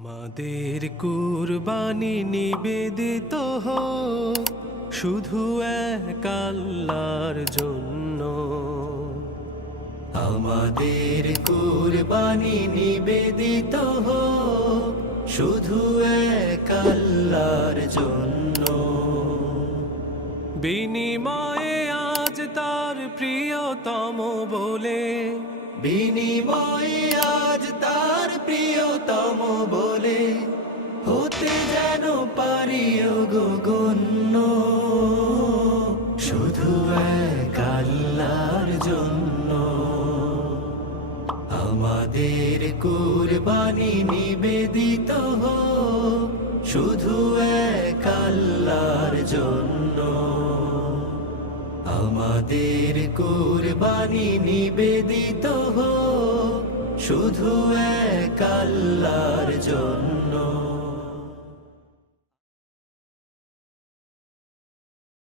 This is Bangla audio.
আমাদের কুরবানি নিবেদিত হোক, শুধু এক আল্লাহর জন্য। আমাদের কুরবানি নিবেদিত হোক, শুধু এক আল্লাহর জন্য। বিনিময়ে আজ তার প্রিয়তম বলে বিনিময়ে আজ তার প্রিয়তম বলে হতে যেন পারি গগন্য শুধু এক আল্লাহর জন্য। আমাদের কুরবানি নিবেদিত হোক, শুধু এক আল্লাহর জন্য। আমাদের কুরবানি নিবেদিত হোক শুধু এক জন্য।